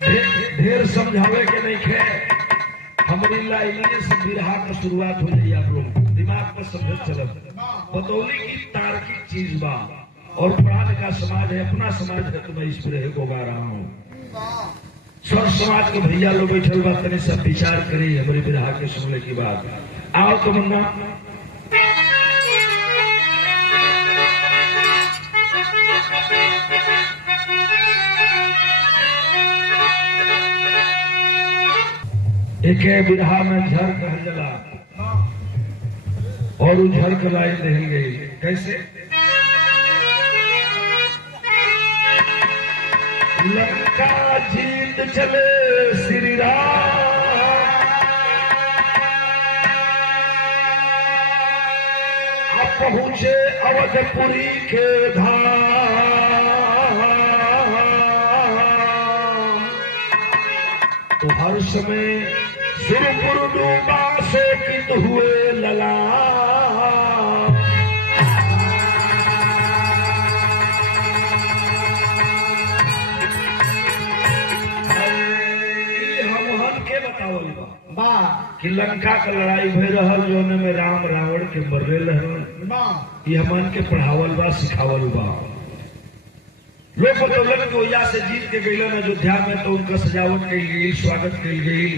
ढेर समझावे के नहीं खे। हमारी लाइनिए से बिरहा का शुरुआत हो जाए। आप लोग दिमाग पर समझ चलत बतौली की तार्किक चीज बा और पढ़ा लिखा समाज है, अपना समाज है, तो मैं इस बिरहे को गा रहा हूँ। सर समाज के भैया लोग बैठल बा, तनी सब विचार करी हमारी बिरहा के सुनने की बात। आओ तो मुन्ना एक बिरहा में झर कह जला और उझर के लाइन रह गई। कैसे? लंका जीत चले श्री राम, अब पहुंचे अवधपुरी के धाम, तो हर समय सुरपुर डूबा से कित हुए लला। हमहन के बतावल बा कि लंका का लड़ाई भय रहल जोने में राम रावण के मरले रहल। ये हमन के पढ़ावल बा, सिखावल बा। लोग बतौलन को या से जीत के गईलन अयोध्या में, तो उनका सजावट कल गई, स्वागत कल गई,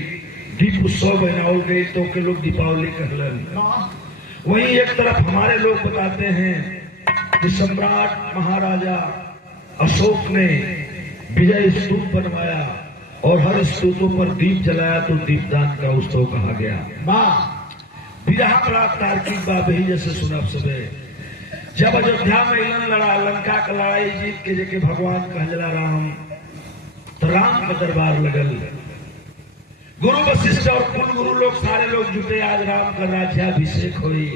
दीप उत्सव बनावल गई, तो के लोग दीपावली कहलन। वहीं एक तरफ हमारे लोग बताते हैं कि सम्राट महाराजा अशोक ने विजय स्तूप बनवाया और हर स्तूपों पर दीप जलाया, तो दीपदान का उत्सव कहा गया। बिरहा बड़ा तार्किक बा, बही जैसे सुनब सबे। जब अयोध्या में इलन लड़ा, लंका का लड़ाई जीत के जेके भगवान कहला राम, तो राम का दरबार लगल। गुरु वशिष्ठ और कुल गुरु लोग सारे लोग जुटे, आज राम का राज्याभिषेक हुई।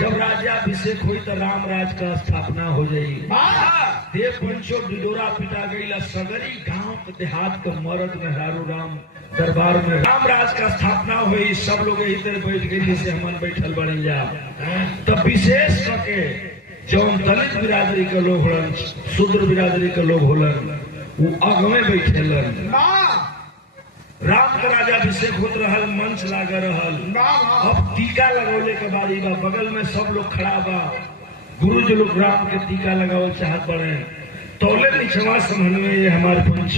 जब राज्याभिषेक हुई तो राम राज का स्थापना हो गई। देव पंचो डिडोरा पिटा गई, सगरी गांव देहात का मर्द मेहरारू राम दरबार में राम राज का स्थापना हुई। सब लोग यही तरह बैठ गई जैसे हमन बैठल बनी जा। तब विशेष करके जौन दलित बिरादरी के लोग होलन, शूद्र बिरादरी के लोग होलन, वो अगवे बैठेलन। राम का राज्याभिषेक होत रहल, मंच लागा रहल। अब टीका लगौले के बारी बा, बगल में सब लोग खड़ा बा। गुरु जो लोग राम के टीका लगावल चाहत पड़े, तौले निचवा समझ ये हमारे पंच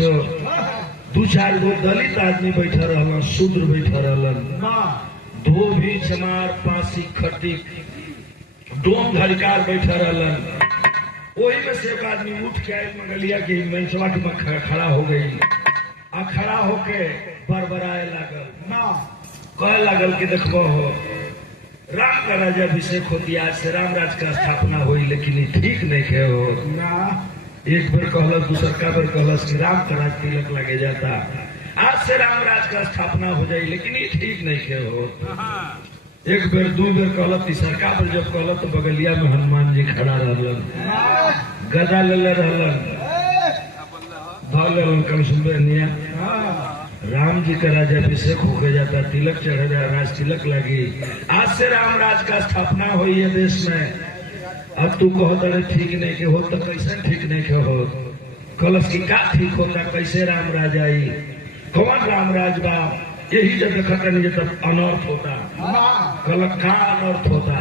दू चार गो दलित आदमी बैठा रहलन, शूद्र बैठा रहलन, धोबी चमार पासी खटिक डोम धड़कार बैठा रहलन। वही में से एक आदमी उठ के आए मंगलिया की मंचवा में खड़ा हो गई। आ खड़ा होके बरबराए लागल, कहे लागल कि देखबो हो राम का राज्याभिषेक होती, आज से राम राज का स्थापना हुई, लेकिन ये ठीक नहीं खे हो। एक बेर कहलस, दूसर का बेर कहलस कि राम का राज तिलक लगे जाता, आज से राम राज का स्थापना हो जाए, लेकिन ये ठीक नहीं खे हो। एक बेर दू बेर कहलत, तीसर का बेर जब कहलत तो बगलिया में हनुमान जी खड़ा रहलन, गदा ले रहलन, कम सुनिया राम जी का राज्याभिषेक हो गया जाता, तिलक चढ़ जाए, राज तिलक लगी, आज से राम राज का स्थापना हुई है देश में। अब तू कहो तो ठीक नहीं के हो, तो कैसे ठीक नहीं के हो? कलश की का ठीक होता, कैसे राम राज आई, कौन राम राज बा? यही जब देखा नहीं जब अनर्थ होता, कल का अनर्थ होता,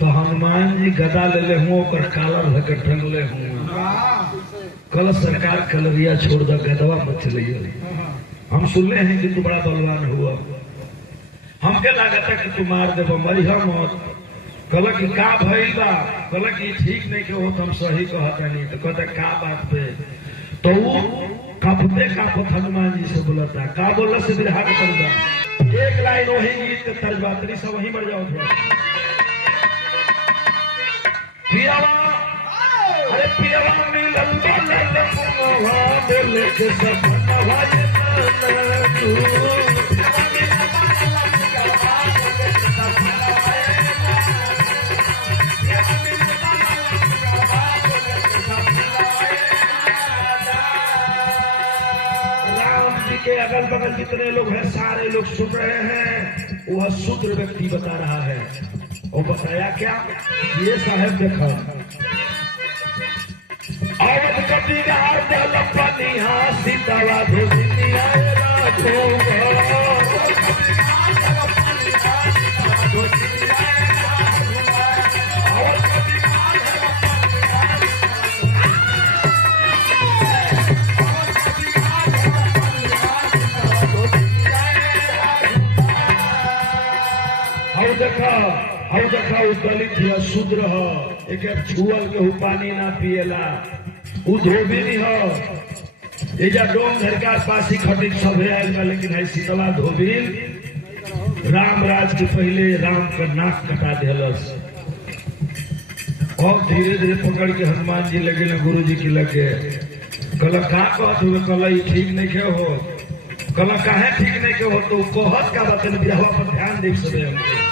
तो हनुमान जी गदा ले ले हूँ और कालर धकर टंगले हूँ। कल सरकार कलरिया छोड़ दो, गदवा मत चलिए। हम सुनले हैं कि तू बड़ा बलवान हुआ, हमके लागत है कि तू मार देबो, मरी हम कल की का भइल बा, कल की ठीक नहीं के हो, हम सही कहता नहीं, तो कहते का बात पे, तो वो कपते कापत हनुमान जी से बोलता, का बोला से बिरहा के तर्जबा, एक लाइन वही गीत के तर्जबा, तरी सब वही मर जाओ थोड़ा। अरे पियावा मिलल दिल के सपना के अगल बगल जितने लोग हैं सारे लोग सुन रहे हैं। वह शूद्र व्यक्ति बता रहा है, वो बताया क्या, ये साहब देखो अवध कभी सीतावा देखा दलित है शूद्र है एक छुअल के पानी ना पिएला उ धोबी हो एजा डोम झरकार पासी खटिक सब आयल बा लेकिन है सीतवा धोबी राम राज के पहले राम का नाक कटा दिलस और धीरे धीरे पकड़ के हनुमान जी लगे गुरु जी की लगे कल का कहत हुए कल ठीक नहीं के हो कल काहे ठीक नहीं के हो तो कहत का बतन बियाह पर ध्यान दे सबे हमके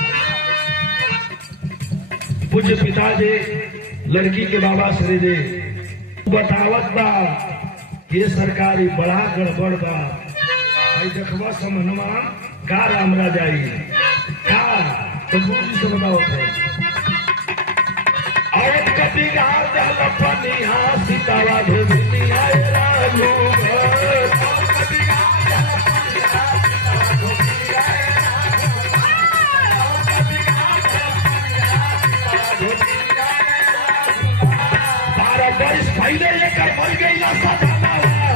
पूज्य पिताजी लड़की के बाबा श्री जी बतावत बा ये सरकारी बड़ा गड़बड़ बा आई देखवा सम हनुमान का राम राजाई का तो गुरु जी से बताओ और कभी गाल दहल अपनी हाँ सीतावा धोबी आए राजू पहले लेकर मर गई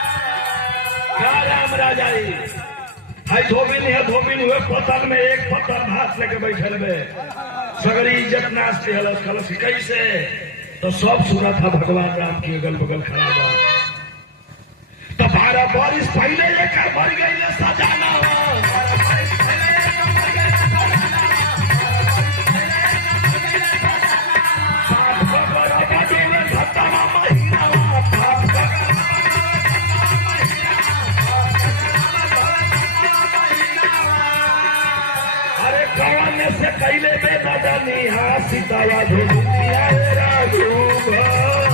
क्या राम राजाई हाई धोबिन है धोबिन हुए पतन में एक पत्थर हाथ लेके बैठल में सगरी इज्जत नाश दिहलस कलश कैसे तो सब सूरत था भगवान राम की अगल बगल खड़ा बा तो 12 बरिस पहले लेकर मर गई सजाना से कैले में बदनी हाँ सीतावा धोबी आए राजू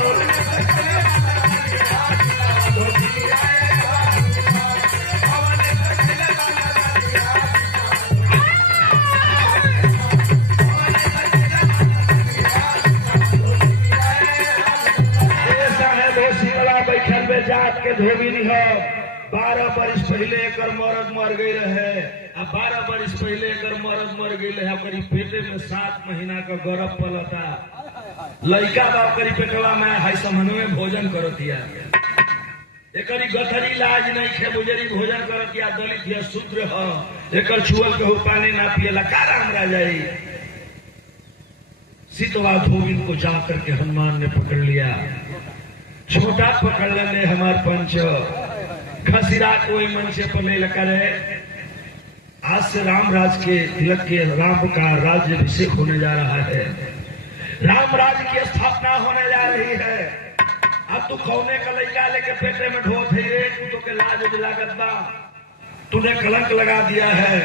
बैठल में जात के धोबी नहीं हो 12 बरिस पहले एक मरद मर गई रहे 12 बरिस पहले एक मरद मर गई रहे पेटे में 7 महीना का गर्भ पलता लड़का बाप करी पेटवा में हाई समन्वय में भोजन करतिया एक गथरी लाज नहीं खे बुजरी भोजन करतिया दलित है शूद्र है एक छुअल के पानी ना पियला का राम राजाई सीतवा धोबिन को जाकर के हनुमान ने पकड़ लिया छोटा पकड़ लेने हमार पंच खसीरा कोई मन से पले करे आज से राम राज के तिलक के राम का राज्य अभिषेक होने जा रहा है राम राज की स्थापना होने जा रही है अब तू कौने का लड़का लेके पेटे में ढोत है तू तो के लाज लागत बा तूने कलंक लगा दिया है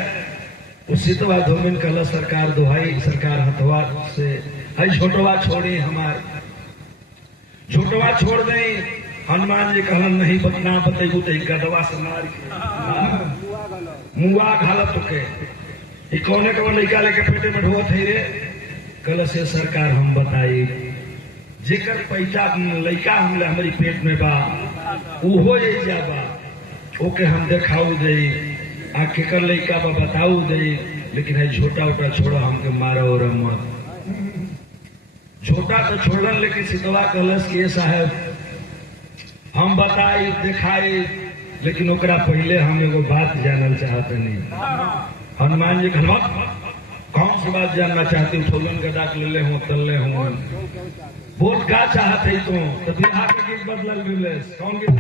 उसी तो बाद धोबिन कल सरकार दुहाई सरकार हथवा से है छोटवा छोड़ी हमार छोटवा छोड़ दे हनुमान जी कहलन नहीं बतना बतेगू तो गदवा से मार के मुआ घालत के कौने कौन लड़का लेके पेटे में ढोत है रे कल से सरकार हम बताई जेकर पैसा लड़का हमले हमारी पेट में बा उहो जा बा ओके हम देखाऊ दे आ केकर लड़का बा बताऊ दे लेकिन है छोटा उटा छोड़ा हमके मारा और मत छोटा तो छोड़न लेकिन सितवा कलश के साहब हम बताई दिखाई लेकिन ओकरा पहले हम एगो बात जानल चाहते नहीं हनुमान जी कहल कौन सी बात जानना चाहते उठौलन के डाक ले हूँ तल्ले हूँ बोल क्या चाहते तो बिहार के गीत बदलल मिले कौन गीत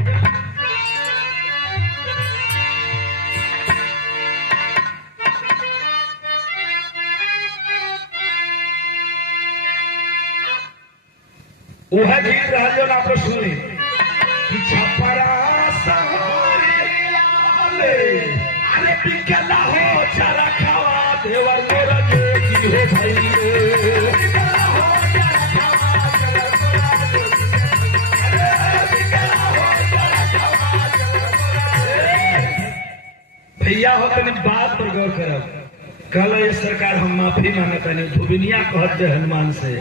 वह गीत रहा जो आपको सुनी छपरा अरे पिकला हो चारा खावा देवर मोरा जो की हो भाई भैया हो तनी बात पर गौर करब कल ये सरकार हम माफी मांगता नहीं धोबिनिया कहते हनुमान से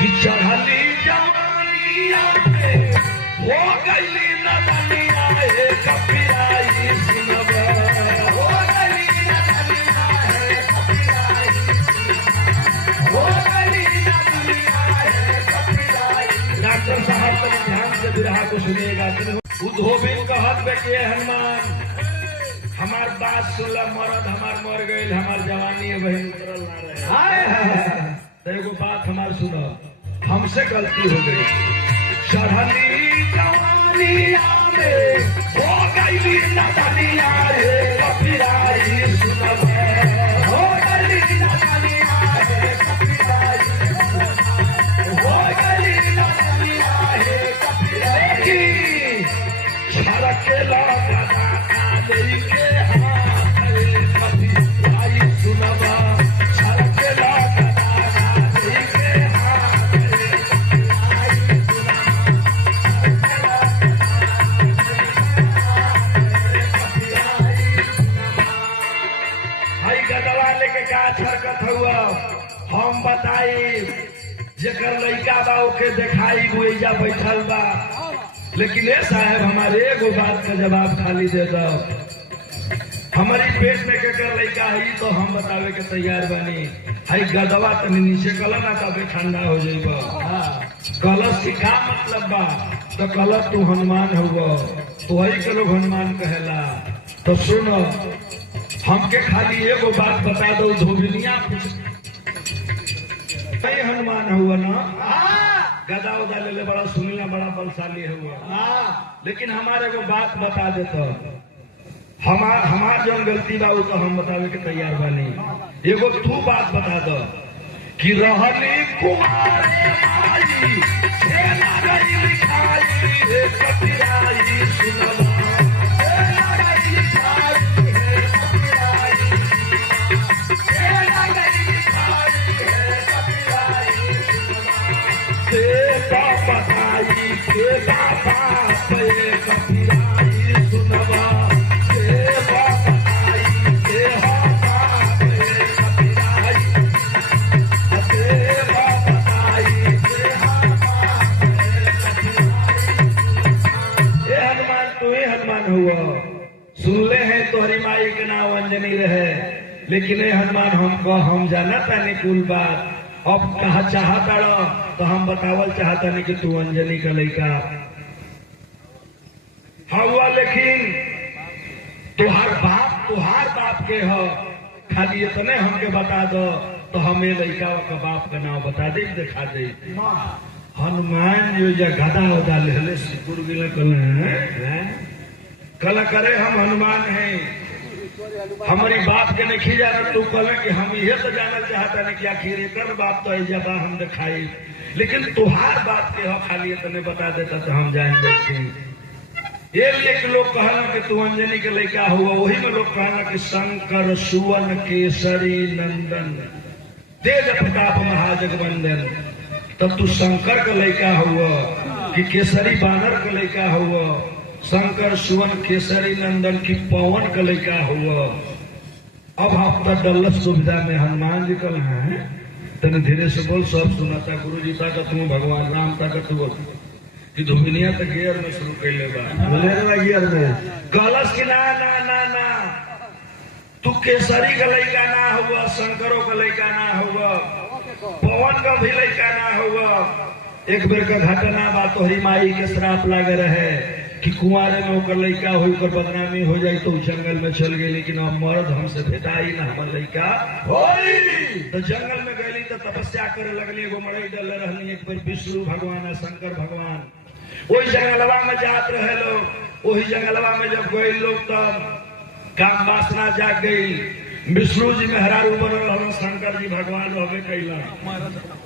कि चढ़ली जवानिया में हो गई नदनिया हे कपिराई सुनबा हो गई नदनिया हे कपिराई हो गई नदनिया हे कपिराई। डॉक्टर साहब तक ध्यान से बिरहा को सुनिएगा। उद्धोबिन कहत बे के हनुमान हमार बात सुनला मरद हमार मर गई हमार जवानी वही उतरल ना रहे। तो एगो बात हमार सुनो हमसे गलती हो गई चढ़ली जवानिया में हो गई नदनिया रे कपिराई सुनबा हो गई नदनिया रे कपिराई हो गई नदनिया रे कपिराई। छड़केला गदा लेके हाथ रे कपिराई सुनबा छड़केला गदा लेके हाथ रे कपिराई हाई गदवा लेके का छरकत हुआ हम बताई जेकर लइका बा ओके देखाई गुइजा बैठल बा। लेकिन ए साहब हमारे एगो बात का जवाब खाली दे दो हमारी पेट में केकर लइका है तो हम बतावे के तैयार बनी। हाई गदवा तनी नीचे कल ना तबे ठंडा हो जाइब। कलश की का मतलब बा तो कलश तू हनुमान हुआ तो वही के लोग हनुमान कहेला। तो सुनो हमके खाली एगो बात बता दो धोबिनिया हनुमान हुआ ना गदा उदा ले बड़ा सुनिया बड़ा बलशाली हुआ। लेकिन हमारे को बात बता देता हमार जो गलती बा तो हम बतावे के तैयार बानी। एगो तू बात बता दो कि रहली कुमार माई छेना गई लिखाई हे कपिराई सुनबा छेना गई लिखाई हे कपिराई छेना गई लिखाई हे कपिराई सुनबा बताई के बाबा पे कपिराई सुनबा सुनले हैं तोहरी माई के नाम अंजनी रहे। लेकिन हनुमान हमको हम जाना तानी कुल बात अब कहा चाहता तो हम बतावल चाहता नहीं कि तू अंजनी का लड़का हुआ। लेकिन तुहार बाप के हो खाली इतने हमके बता दो तो हमें लड़का का बाप का नाम बता दे दिखा दे। हनुमान जो गदा उदा ले सिकुड़ कल करे हम हनुमान हैं हमारी बाप के नहीं जाना तू कल कि हम ये तो जानना चाहता नहीं कि आखिर एक बाप तो जबा हम दिखाई। लेकिन तुहार बाप के हो खाली इतने बता देता तो हम जाएंगे। ये लिए कि लोग कहना कि तू अंजनी के लड़का हुआ वही में लोग कहना कि शंकर सुवन केसरी नंदन तेज प्रताप महाजगवंदन। तब तू शंकर का लड़का हुआ कि केसरी बानर का लड़का हुआ शंकर सुवन केसरी नंदन की पवन का लड़का हुआ। अब आप तो डल्लस सुविधा में हनुमान जी कल है तने धीरे से बोल सब सुनाता गुरु जी तक तुम भगवान राम तक तू बोल कि धुमिनिया तक गियर में शुरू कर ले गियर में कलश की ना ना ना ना तू केसरी का लड़का ना हुआ शंकरों का लड़का ना हुआ पवन का भी लड़का ना हुआ। एक बेर का घटना बा तोहरी माई के श्राप लागे रहे कि कुंवारे में ओकर लड़का हो बदनामी हो जाए तो जंगल में चल गई। लेकिन अब मर्द हमसे भेटाई ना हमार लड़का तो जंगल में गई तो तपस्या करे लगली एगो मड़ई डल रहली एक बार विष्णु भगवान शंकर भगवान वही जंगलवा में जात रहे लोग। वही जंगलवा में जब गए लोग तब काम वासना जाग गई। विष्णु जी मेहरारू बनल रहल शंकर जी भगवान रहे कैला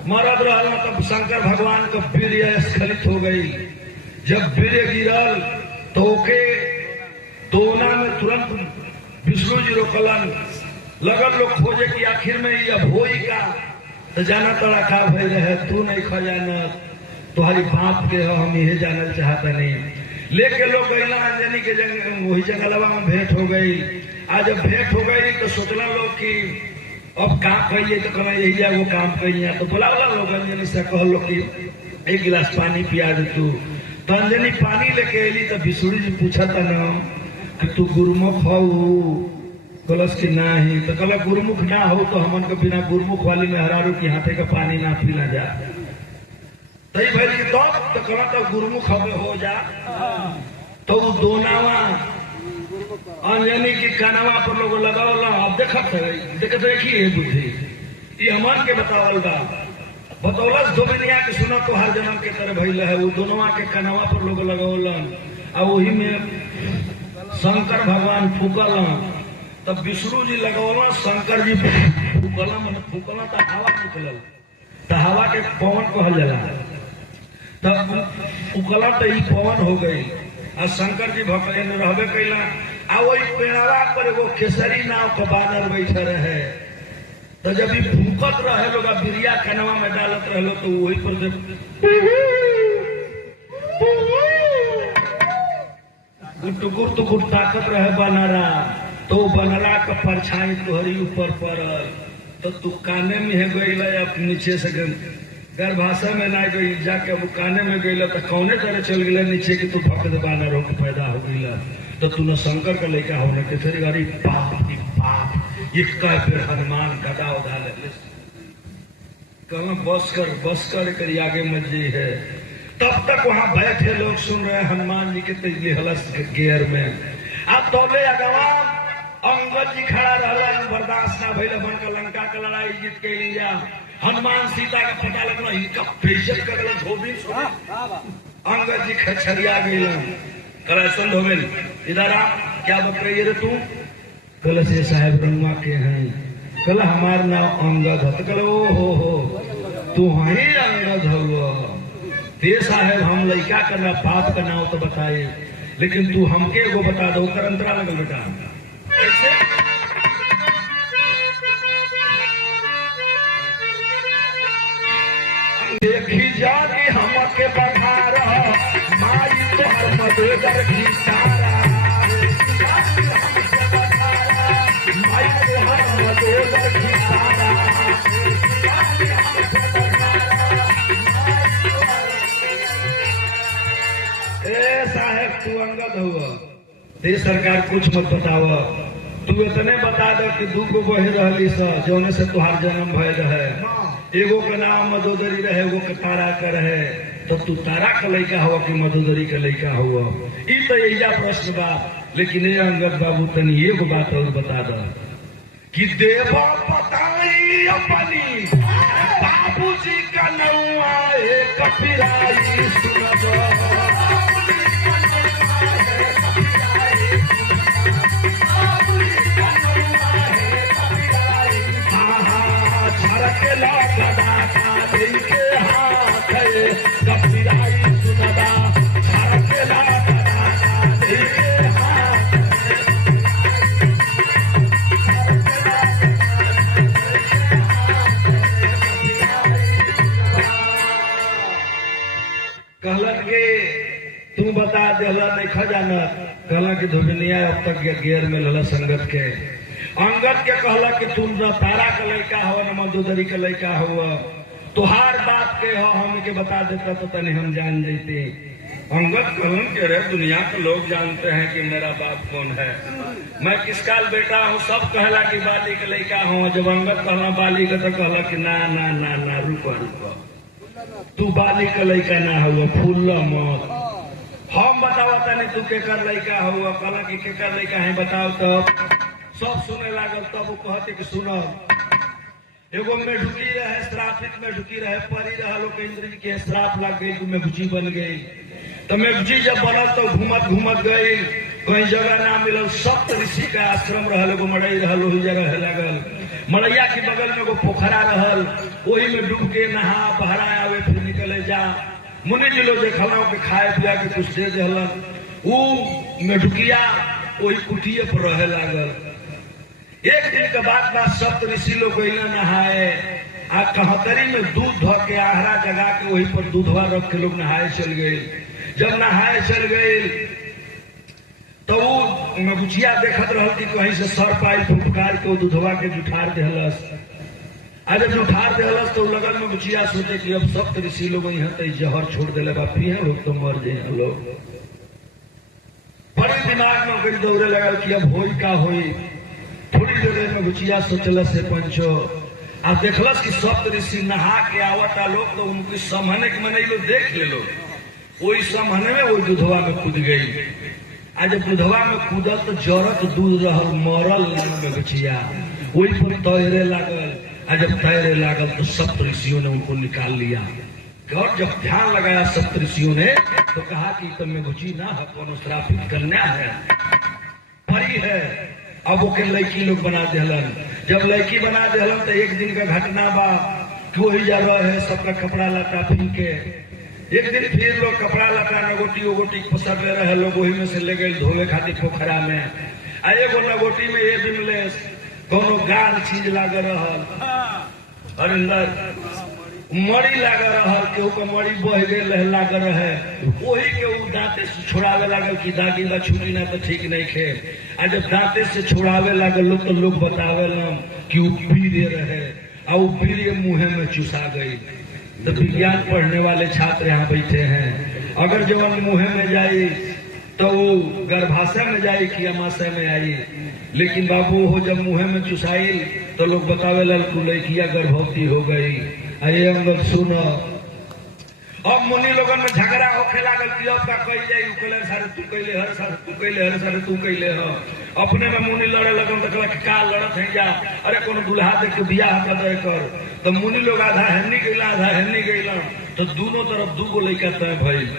मरद रहल तब शंकर भगवान को वीर्य स्खलित हो गई। जब वीर्य गिरल तो ओके दोना में तुरंत विष्णु जी रोकलन लगल लोग खोजे कि आखिर में ये अब होई का तो जाना तड़ा का भई रहे तू नहीं खजाना तुम्हारी बाप के हो हम यही जानना चाहता नहीं। लेके लोग गईला अंजनी के वही जंगलवा में भेंट हो गई। आज जब भेंट हो गई तो सोचना लोग कि अब का कहिए तो कहना यही है वो काम कहिए तो बोला लोग से कहलो कि एक गिलास पानी पिया दे तू तो अंजनी पानी लेके अली तो भिसुड़ी जी पूछा था ना कि तू गुरुमुख हो कलश की ना ही तो कल गुरुमुख ना हो तो हमन के बिना गुरुमुख वाली में हरारू की हाथे का पानी ना पीना जा तई भाई तो कला तो गुरुमुख हो जा तो वो दोनावा अंजनी की कानवा पर लोग लगावला अब देखत देखिए बुद्धि ये हमान के बतावल बा बतौलस धोबिनिया के सुनो तो हर जन्म के तरह भइल है वो दोनों के कनवा पर लोग लगावलन और वही में शंकर भगवान फूकलन तब विष्णु जी लगौला शंकर जी फूकला मन फूकला तो हवा निकलल तो हवा के पवन कहल जाला तब फूकला तो ई पवन हो गई और शंकर जी भक्तन रहबे कैला आ वही पेड़ावा पर एगो केसरी नाव के बानर बैठे रहे तो जब भी फूकत रहे लोग बिरिया कनवा में डालत रहे तो वही पर से टुकुर ताकत रहे बनरा तो बनरा का परछाई तुहरी ऊपर पड़ल तो तू काने में है गई नीचे से गर्भाशय में ना गई जाके वो काने में गई तो कौने तरह चल गई नीचे की तू फकद बानर हो पैदा हो गई तो तू न शंकर का लड़का होने के फिर गाड़ी पाप इक्का फिर हनुमान गदा उधा ले कहना बस कर आगे मत जी है तब तक वहां बैठे लोग सुन रहे हनुमान जी के तेजली हलस गेयर में अब तोले अगवान अंगद जी खड़ा रहा बर्दाश्त ना भइल बन का लंका का लड़ाई जीत के लिया हनुमान सीता का पता लगना इनका बेइज्जत करला धोबी अंगद जी खछरिया गए कल सुन धोबी इधर आ क्या बक रही है तू कल से साहेब रंगवा के हैं कल हमार नाम अंगद है कल ओ हो तू ही अंगद हो ते साहेब हम लड़का का ना बाप का नाम तो बताए लेकिन तू हमके वो बता दो कर अंतरा लगल बेटा ऐसे देखी जाती हमके बघार माई तोहर मदोदर की सारा माई तोहर मदोदर की सारा ए साहेब तू अंगद हुआ ते सरकार कुछ मत बताव तू इतने बता दो कि दू गो बही रही जौने से तुहार जन्म भय रहे एगो के नाम मदोदरी रहे एगो के तारा का रहे तो तू तारा का लड़का हुआ कि मदोदरी का लड़का हुआ ई तो यही प्रश्न बा लेकिन ये अंगद बाबू तनी एगो बात और बता दो कि देवा बताई अपनी बाबूजी का नौआ एक पिराई सुनबो कहलन के तू बता दिला नहीं खजाना कहला कि धोबिनिया अब तक गेर में लला संगत के अंगद के कहला कि तुम न तारा का लड़का हो न मधुदरी का लड़का हो तुहार बात के हो हम के बता देता तो तने हम जान जाते अंगद कहलन के रे दुनिया के लोग जानते हैं कि मेरा बाप कौन है मैं किस काल बेटा हूँ सब कहला कि बाली का लड़का हूँ जब अंगद कहला बाली का तो कहला कि ना ना ना ना रुको तू बाली का लड़का ना हुआ फूल मत हम बतावा तनी तू केकर लड़का हुआ कहला कि केकर लड़का है बताओ तब सब सुने लागल तब वो कहते कि सुनो एगो मेढुकी रहे श्रापित मेढुकी रहे परी रहा लोग इंद्र जी के श्राप लग गई तो मेघुची बन गई तो मेघुची जब बनल तो घूमत गई कहीं जगह ना मिलल सप्त ऋषि का आश्रम रहल एगो मड़ई रहल वही जगह लागल मड़ैया के बगल में एगो पोखरा रहल वही में डूब के नहा बहरा आवे फिर निकले जा मुनि जी लोग देखला के खाए पिया के कुछ दे दिलन ऊ मेढुकिया वही कुटिये पर रहे लागल एक दिन के बाद सप्त ऋषि लोग गईला नहाए आ कहतरी में दूध धो के आहरा जगा के वही पर दूधवा रख के लोग नहाए चल गए जब नहाए चल गए तो वो मगुचिया देखत रहल कि कहीं से सर पाइल फुफकार के दूधवा के जुठार देहलस। आज जब जुठार देहलस तो लगन मगुचिया सोचे कि अब सब ऋषि लोग यहाँ तो जहर छोड़ दिले बा, पिए लोग तो मर जाए लोग। बड़े दिमाग में कहीं दौड़े लगल कि अब होई का होई। थोड़ी देर में मगुचिया सोचल से पंचो आ देखलस कि सब ऋषि नहा के आवता लोग तो उनकी समहने के मने लोग देख ले लो। वही समहने में वो दूधवा में कूद गई। आज जब दूधवा में कूदल तो जरत दूध रहल मरल मगुचिया वही पर तैरे लागल। आज जब तैरे लागल तो सप्त ऋषियों ने उनको निकाल लिया। और जब ध्यान लगाया सप्त ऋषियों ने तो कहा कि तो मगुची ना है, कौन श्रापित कन्या है, परी है। अब वो के लड़की लोग बना देहलन। जब लड़की बना देहलन तो एक दिन का घटना बा कि वही जा रहा है सबका कपड़ा लता फीके। एक दिन फिर लोग कपड़ा लता नगोटी ओगोटी पसर ले रहे लोग, वही में से ले गए धोवे खातिर पोखरा में। आ एगो नगोटी में ये बिमले कोनो गार चीज लाग रहल, अरे मड़ी लाग रहल, केहू का मड़ी बह गए लाग रहे। वही के उ दांते से छोड़ावे लागल कि दागी बा छुटी ना तो ठीक नहीं खे। आ जब दांते से छोड़ावे लागल लोग तो लोग बतावे कि वो पीरे रहे और वो पीरे मुँहे में चुसा गई। तो विज्ञान पढ़ने वाले छात्र यहाँ बैठे हैं, अगर जवन मुँहे में जाए तो वो गर्भाशय में जाए कि अमाशय में आई। लेकिन बाबू हो जब मुँहे में चुसाई तो लोग बतावे ललकू लड़किया गर्भवती हो गई। अरे अंगद सुनो, अब मुनि लोगन में झगड़ा होखे लागल कि अब का कही जाई, उकले सारे तू कैले हर सारे तू कैले हर सारे तू कैले ह। अपने में मुनि लड़े लगन तो कहला कि का लड़त है जा, अरे कोनो दुल्हा देख के बियाह कर दे कर। तो मुनि लोग आधा हेन्नी गइला आधा हेन्नी गइला, तो दोनों तरफ दूगो लड़का तय भइल।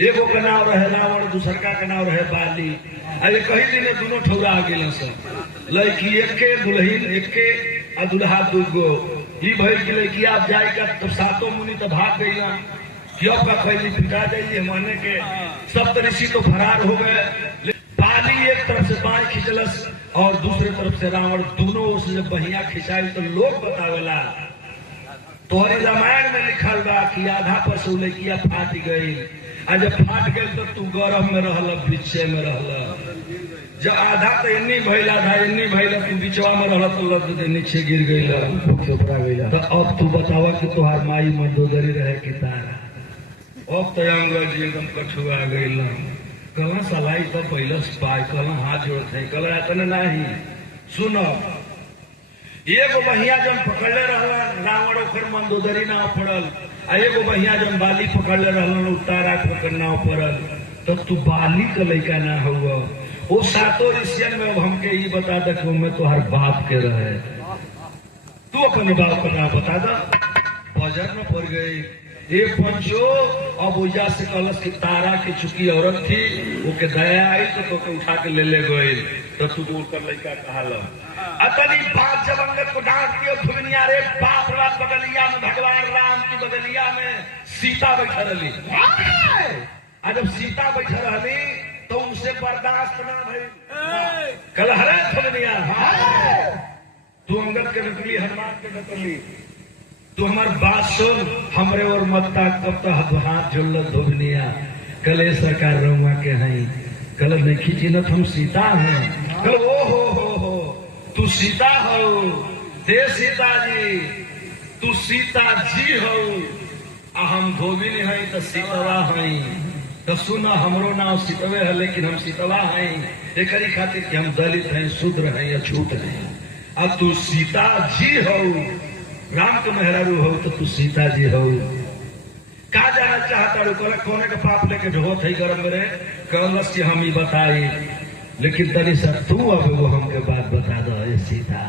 एगो का नाम रहे रावण, दूसरका का नाम रहे बाली। अरे कही दिन दोनों ठौरा आ गए सब, लड़की एके दुल्हीन एके आ दुल्हा दूगो। ई भइल की लड़की आप जाए का तो सातों मुनि तो भाग गई ना कि अब का कैली पिटा जाइए माने के। सब ऋषि तो फरार हो गए। बाली एक तरफ से बाएं खिंचलस और दूसरे तरफ से रावण, दोनों ओर से जब बहिया खिंचाई तो लोग बतावेला तोहरी रामायण में लिखल बा कि आधा पर से लड़किया फाट गई। आ जब फाट गई तो तू गर्भ में रहल, बीचे में रहल। जब आधा तो इन्नी भइल आधा इन्नी भइल, तू बीचवा में रहल तो लग नीचे गिर गई। तो अब तू बतावा कि तुहार माई मंदोदरी रहे कि तारा। अब तो अंगद जी एकदम कछुआ गई। कल सलाई तो पहले पाए कल हाथ जोड़ते है, कल इतने नहीं सुनो। एगो बहिया जन पकड़ले रहलन रावण ओकर मंदोदरी ना पड़ल, आ एगो बहिया जन बाली पकड़ले रहलन उतारा पकड़ ना पड़ल। तो तू बाली का लड़का ना हुआ। वो सातों ऋषियन में हमके ये बता दे कि मैं तुहार बाप के रहे, तू अपने बाप का नाम बता दा। बाजार में पड़ गई एक पंचो। अब ओजा से कलश की तारा की चुकी औरत थी, वो के दया आई तो के उठा के ले गए। तो तू दूर कर लड़का कहा लो अतनी बात जब अंगद को डांट दियो धुनिया रे बाप रा बगलिया में भगवान राम की बगलिया में सीता बैठा रही। आज जब सीता बैठा रही तो उनसे बर्दाश्त ना भई। कल हरे धुनिया तू अंगद के नकली हनुमान के नकली, तू हमार बात सुन हमरे और मत्ता कब तक हाथ जोड़ धोबनिया। कल सरकार रहुआ के हैं, कल नहीं खींचिनत हम सीता हैं। कल ओ हो तू सीता हो, दे सीता जी तू सीता जी हो। हम धोबिनी है तो सीतवा है। तो सुना हमरो नाम सीतवे है लेकिन हम सीतवा हैं। एक खातिर कि हम दलित हैं, शूद्र हैं या छूट हैं। अब तू सीता जी हो, राम के मेहरारू हो तो तू सीता जी हो। का जाना चाहता रू कोने के पाप लेके ढोत है गरम मेरे कहलस कि हम ही बताई। लेकिन तनी सर तू अब वो हमके बात बता दो। ये सीता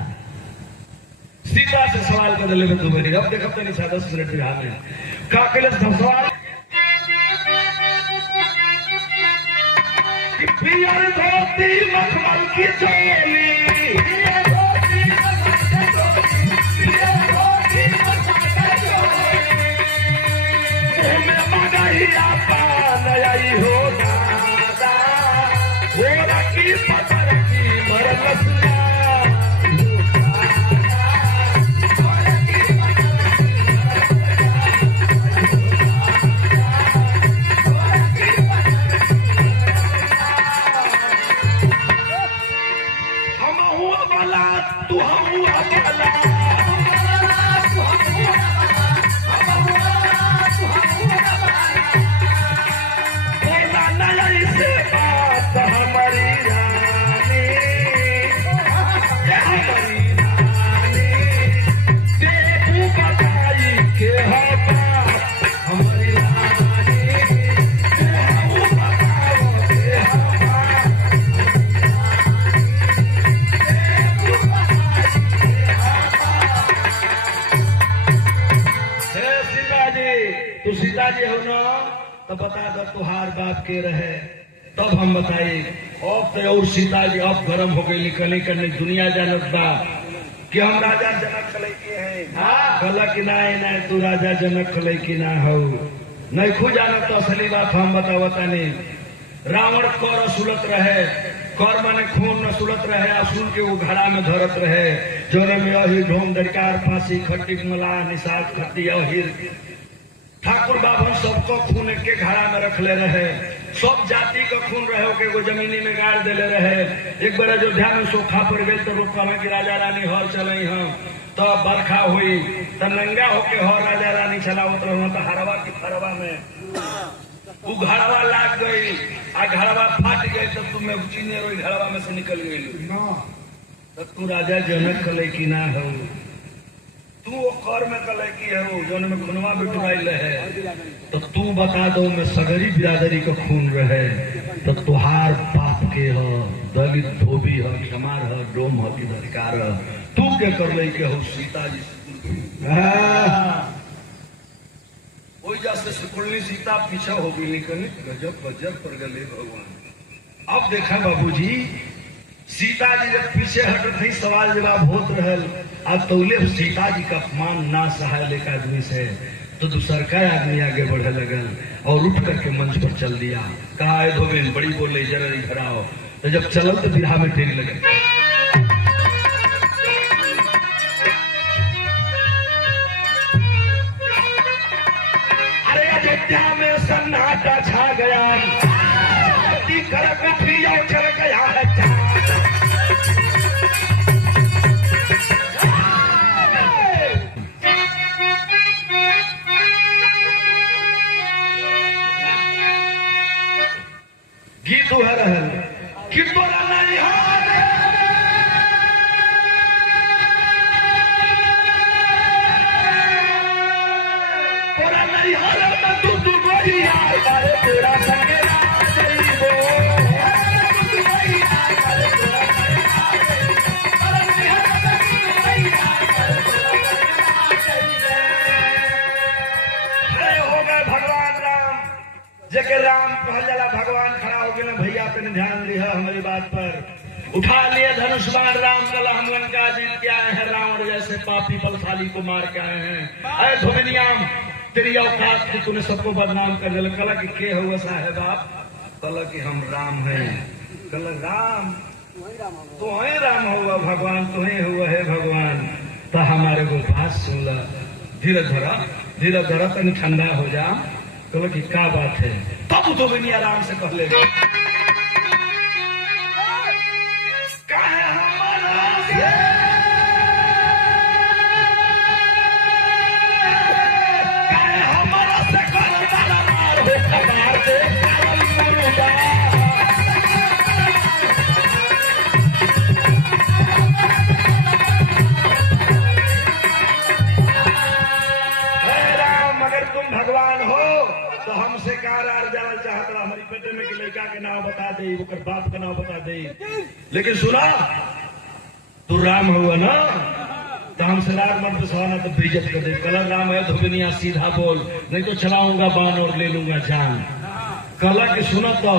सीता से सवाल कर ले तू मेरी। अब देखो तनी सा 10 मिनट बिहार में का केले सवाल कि पियर धोती मखमल की चोली तू सीता जी हो ना तो बता दो तुहार बाप के रहे, तब हम बताए। अब तो और सीता जी अब गरम हो गई, निकले करने दुनिया जानत बा कि हम राजा जनक लड़के हैं। गला कि ना तू राजा जनक लड़की ना हो, नहीं खुद जानत तो असली बात हम बतावता नहीं। रावण कर असुलत रहे, कर माने खून न सुलत रहे, असुल के वो घड़ा में धरत रहे, जोने में अहिर ढोम दरकार फांसी खट्टी मला निषाद खट्टी अहिर ठाकुर बाबा सबको खून के घड़ा में रख ले रहे, सब जाति का खून रहे के वो जमीनी में गाड़ दे ले रहे। एक बार अयोध्या में सोखा पड़ गई तो रोका में कि राजा रानी हर चलई हम तो बरखा हुई तो नंगा होके हर राजा रानी चलावत रहो तो हरवा की फरवा में वो घड़वा लाग गई आ घड़वा फाट गई तो तुम्हें चीने रोई घड़वा में से निकल गई। तो तू राजा जनक कले की ना हो, तू वो कर में कले की है जो में खुनवा बिटुराइल है, तो तू बता दो मैं सगरी बिरादरी का खून रहे तो तुहार बाप के हो दलित धोबी हो क्षमार हो डोम हो की अधिकार हो, तू के कर ले के हो सीता जी जैसे सुकुलनी सीता पीछे हो गई निकल गजब गजब कर गए भगवान। अब देखा बाबूजी सीता जी जब पीछे हटत ही सवाल जवाब होत रहल, अब तौले सीता जी का अपमान ना सहाय लेकर आदमी से तो दूसर का आदमी आगे बढ़े लगल और उठ करके मंच पर चल दिया। कहा है धोबिन बड़ी बोल रही जरा इधर आओ, तो जब चलल तो बिरहा में टेक लगे। अरे अयोध्या में सन्नाटा छा गया, चल गया है गीत है रहल कि तोरा नहीं तोरा नहीं हार तू गोरी यार तेरा संगे जेके राम कहल जाला भगवान खड़ा हो गए भैया तेने ध्यान दिया हमारी बात पर, उठा लिए धनुष बाण राम कला हम लंका जीत के आए हैं, रावण जैसे पापी बलशाली को मार के आए हैं। अरे धोबिनियाम तेरी औकात थी, तूने सबको बदनाम कर दिया। कला कि के हुआ साहेब आप? कला कि हम राम हैं। कला राम तो है राम हुआ भगवान तो ही हुआ है भगवान। तो हमारे को बात सुन ला, धीरे धरा तनी ठंडा हो जा। कहो कि क्या बात है? तब तो भी आराम से कह ले हमसे जाना चाहता हमारी बेटे में लड़का के नाम बता दे, बाप का नाम बता दे, लेकिन सुना तू राम हुआ ना तो हमसे राग मत बसवाना तो बेइज्जत कर दे। कलर राम है धोबिनिया सीधा बोल, नहीं तो चलाऊंगा बाण और ले लूंगा जान। कला की सुना तो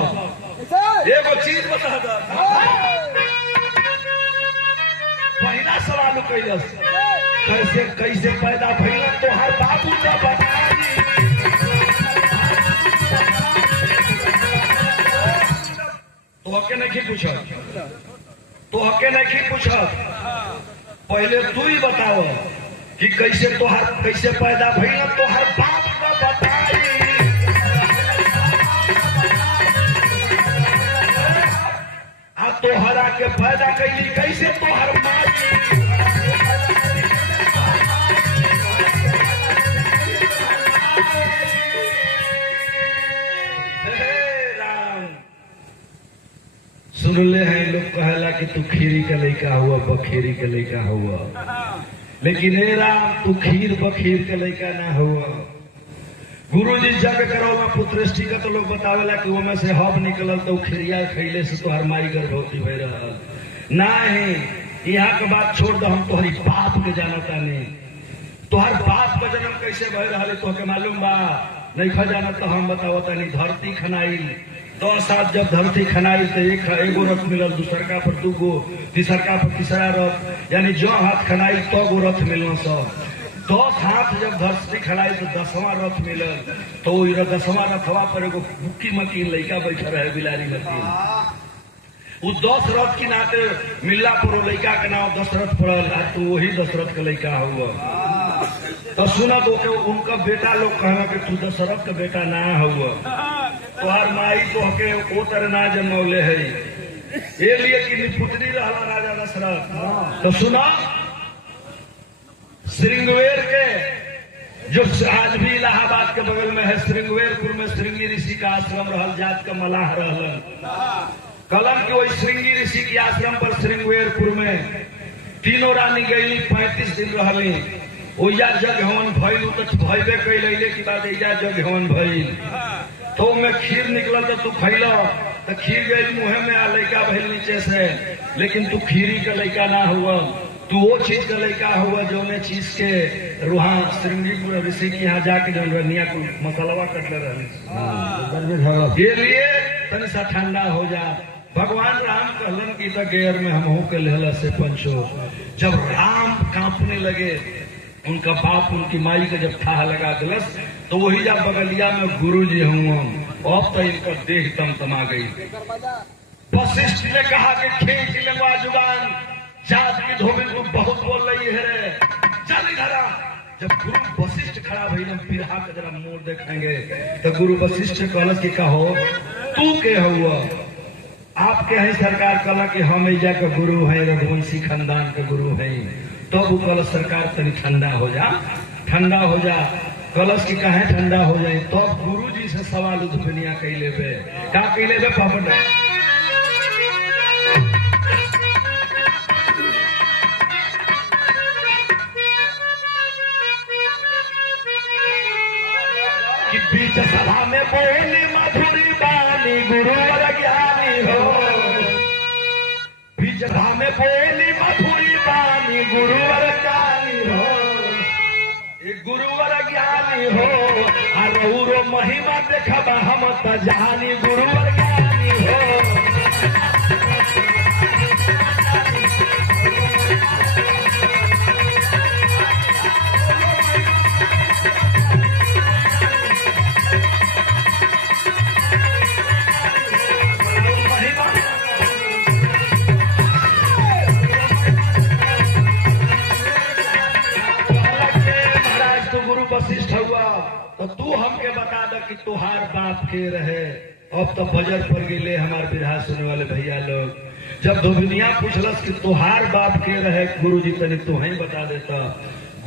एक चीज बता दो। पहला सवाल कैलस कैसे कैसे पैदा भैया तो हर बाबू का बताई। तो हके नहीं पूछा, तो हके नहीं पूछा, पहले तू ही बताओ कि कैसे तोहर कैसे पैदा भइल तोहर बाप का बताई। आ तोहरा के पैदा कैली कैसे तोहर माई। सुन ले हैं लोग कहला कि तू खीरी का लड़का हुआ बखीरी का लड़का हुआ, लेकिन ए राम तू खीर बखीर का लड़का ना हुआ। गुरु जी जग करो पुत्रेष्टि का तो लोग बतावेला कि वो में से हब निकलल तो खिरिया खैले से तोहर माई गर्भवती भय रहल। नहीं, यहाँ के बात छोड़ दो, हम तोहरी बाप के जानता नहीं। तोहर बाप का जन्म कैसे भय रहा तो के मालूम बा? नहीं खजाना तो हम बताओ तनी धरती खनाइल 10 हाथ जब धरती खनाइल तो एगो रथ मिलल, दूसरका पर 2 गो, तीसरका पर तीसरा रथ, यानी जो हाथ खनाइल तो गो रथ मिलना सब। 10 हाथ जब धरती खनाइल तो 10वां रथ मिलल, तो 10वां रथवा पर एगो बुक्की मकीन लड़का बैठा रहे, बिलारी मकीन। वो 10 रथ की नाते मिलला पर लड़का के नाम दशरथ पड़ल, तो वही दशरथ का लड़का हुआ। तो सुना तो के उनका बेटा लोग कहना कि तू दशरथ का बेटा ना हुआ, तोहर माई तो के ओ तरह ना जन्मौले है, ये लिए कि पुत्री रहला राजा दशरथ। तो सुना श्रृंगवेर के जो आज भी इलाहाबाद के बगल में है, श्रृंगवेरपुर में श्रृंगी ऋषि का आश्रम रहल, जात का मलाह रहलन। कलम की वही श्रृंगी ऋषि के आश्रम पर श्रृंगवेरपुर में तीनों रानी गई, 35 दिन रहली। ओया जग हवन भइल तो भइबे कैले की बात, एजा जग हवन भइल तो में खीर निकलल तो तू खैल तो खीर गई मुँह में, आ लड़का भइल नीचे से, लेकिन तू खीरी का लड़का ना हुआ, तू वो चीज का लड़का हुआ जो ने चीज के रुहा श्रृंगी ऋषि के यहाँ जाके जो रनिया को मसलवा कटले रही, ये लिए तनि सा ठंडा हो जा। भगवान राम कहलन की तो गैर में हम के लेहला से पंचो। जब राम कांपने लगे, उनका बाप उनकी माई का जब था लगा दिलस, तो वही जब बगलिया में गुरु जी हूँ, अब तो इनका देह तमतमा गई। वशिष्ठ ने कहा कि खींच लेवा जुबान, जात की धोबी को बहुत बोल रही है, चल इधर आ। जब गुरु वशिष्ठ खड़ा भई हम पिरहा का जरा मोड़ देखेंगे, तो गुरु वशिष्ठ कहलस कि कहो तू के हुआ? आपके हैं सरकार कला कि हम ऐजा का गुरु है, रघुवंशी खानदान के गुरु है। तो वो कलश सरकार तनी ठंडा हो जा, ठंडा हो जा। कलश की कहे ठंडा हो जाए, तो अब गुरु जी से सवाल दुनिया कैले बे का कैले बे पापड़ कि बीच सभा में बोली मधुरी बानी, गुरुवर ज्ञानी हो। बीच सभा में बोली मधुरी बानी, गुरुवर ज्ञानी हो। एक गुरुवर ज्ञानी हो, और महिमा देखबा हम त जानी, गुरुवर ज्ञानी हो। वशिष्ठ हुआ तो तू हमके बता दे कि तुहार बाप के रहे। अब तो बजर पर गिले हमारे विधा सुनने वाले भैया लोग, जब धोबिनिया पूछलस कि तुहार बाप के रहे, गुरु जी तनी तू ही बता देता।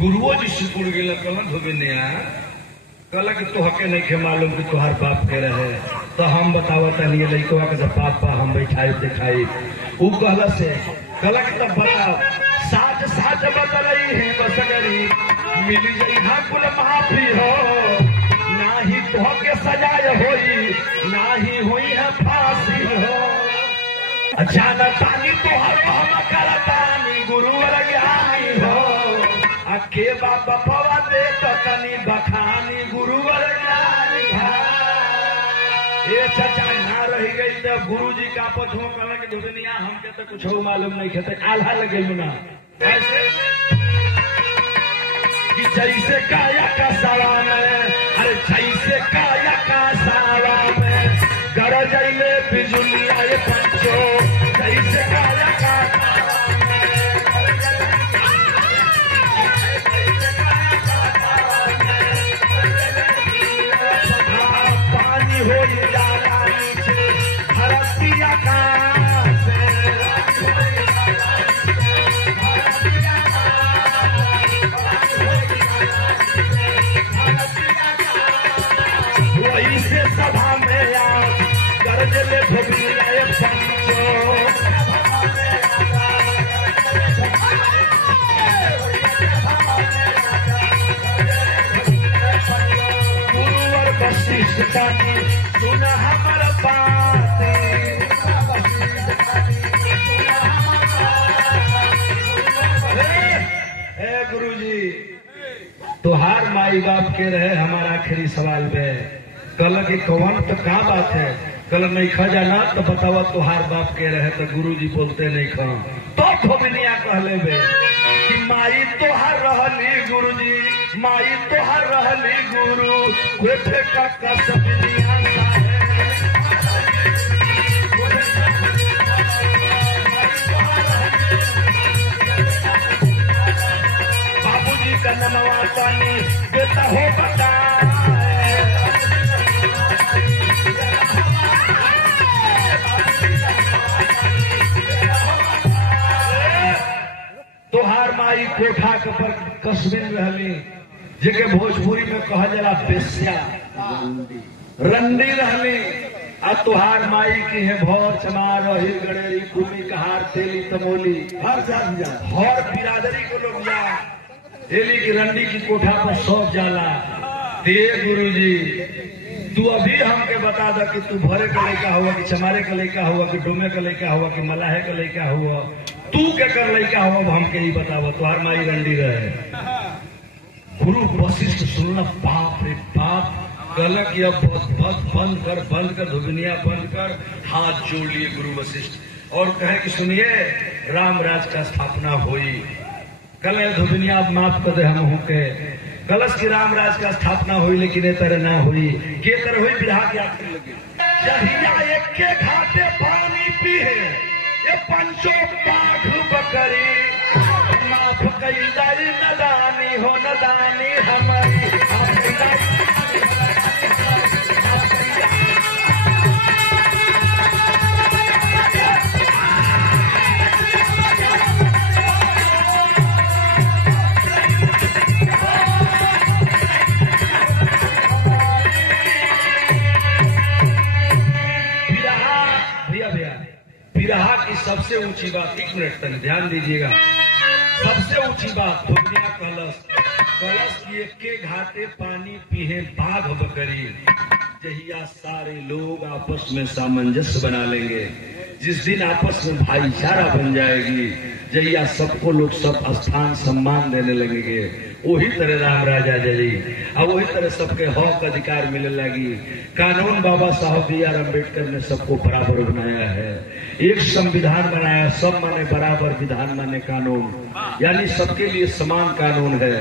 गुरुओ जी सिकुड़ गए, कहल धोबिनिया कहला कि तुहके नहीं के मालूम कि तुहार बाप के रहे, तो हम बतावत नहीं लड़कवा के पापा हम बैठाई दिखाई। वो कहला से कहला कि तब बताओ, साच साच बदलई है बसगरी, मिली गई हाँ कुल माफी हो, ना ही तो के सजाए होई, ना ही हुई है फांसी हो। जाना तानी तो हम करतानी, गुरुवर ज्ञानी हो। अके बाबा पवा दे तो तनी बखानी, गुरुवर ज्ञानी है। ये चचा ना रही गई तो गुरु जी का पथो कहला कि दुनिया हमके तो कुछ मालूम नहीं खेते, आल्हा लगे ना ऐसे कि जैसे काया का सावा में, अरे जैसे काया का सावा में गरजैले बिजुलिया ये पंचो, जैसे काया का सावा में पानी हो जाला नीचे धरती आकाश से, सभा में आ गरजले धोबिया ये पंचो। गुरुवर वशिष्ठ जानी सुन हमर बात, हे गुरु जी तुहार माई बाप के रहे हमारा आखिरी सवाल में। कल की कौन तो का बात है, कल नहीं खा जाना तो बतावा तुहार बाप के रहे तो गुरुजी बोलते नहीं खा तो धोबिनिया कहले बे कि माई तोहार रहली गुरुजी, माई तोहार रहली गुरु कोठे का कसबिनिया बाबूजी का नमवा पानी देता हो बता। तोहार माई कोठा के पर कसबिन रहली जेके भोजपुरी में कहा जला बेस्या रंडी रहली। आ तुहार माई की है भौर चमार रही गड़ेरी कुमी कहार तेली तमोली हर बिरादरी को लोग जा तेली की रंडी की कोठा पर सौंप जाला। दे गुरुजी तू अभी हमके बता दा कि तू भरे का लड़का हुआ कि चमारे का लड़का हुआ कि डोमे का लड़का हुआ कि मलाहे का लड़का हुआ, तू क्या कर लड़का हुआ अब हमके ही बतावा। तुहार माई रंडी रहे। गुरु वशिष्ठ सुनना बाप रे बाप कहला कि अब बंद कर धुबनिया बंद कर, हाथ जोड़ लिए गुरु वशिष्ठ और कहे कि सुनिए राम राज का स्थापना हुई। कल धुबनिया अब माफ कर दे हम होके कलश की राम राज का स्थापना हुई लेकिन ये तरह ना हुई के तरह हुई बिरहा की आखिर लगी। जहिया एक के घाटे पानी पी है ये पंचो बाघ बकरी माफ कई दाई नदानी हो नदानी हमारी। बिरहा की सबसे ऊंची बात, एक मिनट तक ध्यान दीजिएगा, सबसे ऊंची बात धुबनिया कलश की एक के घाटे पानी पीहे बाघ बकरी। जहिया सारे लोग आपस में सामंजस्य बना लेंगे, जिस दिन आपस में भाईचारा बन जाएगी, जहिया सबको लोग सब स्थान सम्मान देने लगेंगे, वही तरह राम राजा जली और वही तरह सबके हक अधिकार मिलने लगी। कानून बाबा साहब बी आर अम्बेडकर ने सबको बराबर बनाया है, एक संविधान बनाया, सब माने बराबर, विधान माने कानून, यानी सबके लिए समान कानून है।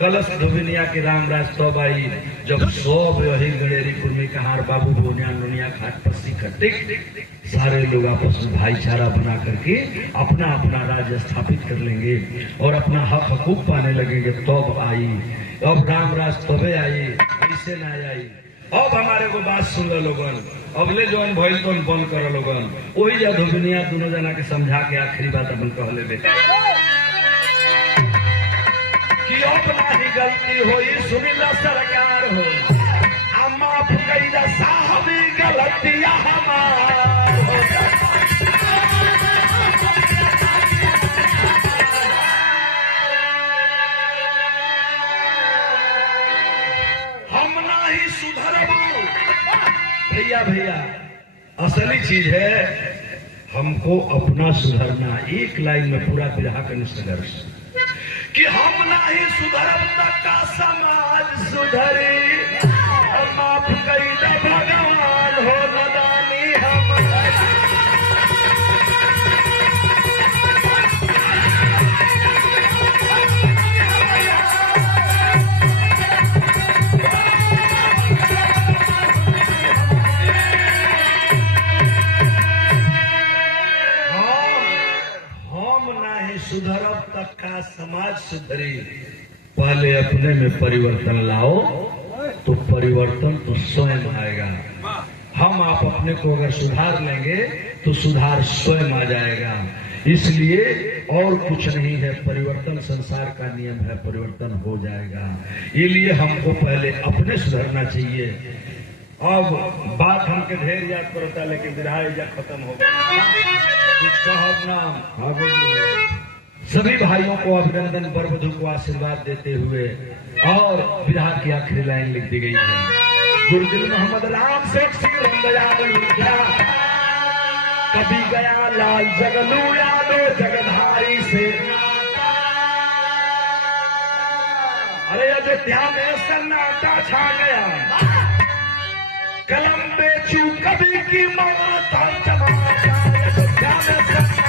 कलश धुबनिया के रामराज तब आई जब सब वही गड़ेरी कुर्मी कहार बाबू बोनिया नुनिया घाट पस्सी इकट्ठे सारे लोग आपस में भाईचारा बना करके अपना अपना राज्य स्थापित कर लेंगे और अपना हक हकूक पाने लगेंगे। तब आई, अब रामराज तबे आई, ऐसे ना आई। अब हमारे को बात सुन लो लोगन, अगले जौन भइल तो बंद कर लोगन, वही जा धुबनिया दोनों जना के समझा के आखिरी बात अपन कहले बेटा कि अपना ही गलती होई सुनिला सरकार हो माफ कईला साहबी गलतियां हमार हम ना ही सुधरबू। भैया असली चीज है हमको अपना सुधरना। एक लाइन में पूरा बिरहा का संघर्ष कि हम नहीं सुधरब तक का समाज सुधरे, माफ कईले भगवान हो नदानी हम। सुधरब तक का समाज सुधरी। पहले अपने में परिवर्तन लाओ तो परिवर्तन तो स्वयं आएगा। हम आप अपने को अगर सुधार लेंगे तो सुधार स्वयं आ जाएगा। इसलिए और कुछ नहीं है, परिवर्तन संसार का नियम है, परिवर्तन हो जाएगा। इसलिए हमको पहले अपने सुधरना चाहिए। अब बात हमके ढेर याद करता लेकिन बिरहा खत्म हो गया। कुछ कहब नाम सभी भाइयों को अभिनंदन, बरबधू को आशीर्वाद देते हुए और बिरहा की आखिरी लाइन लिख दी गई है। गुरुदिल मोहम्मद राम शेख सिंह दयाल कभी गया लाल जगलू यादो जगधारी से अरे अयोध्या में सन्नाटा छा गया, कलम बेचू कभी की मौत, अयोध्या में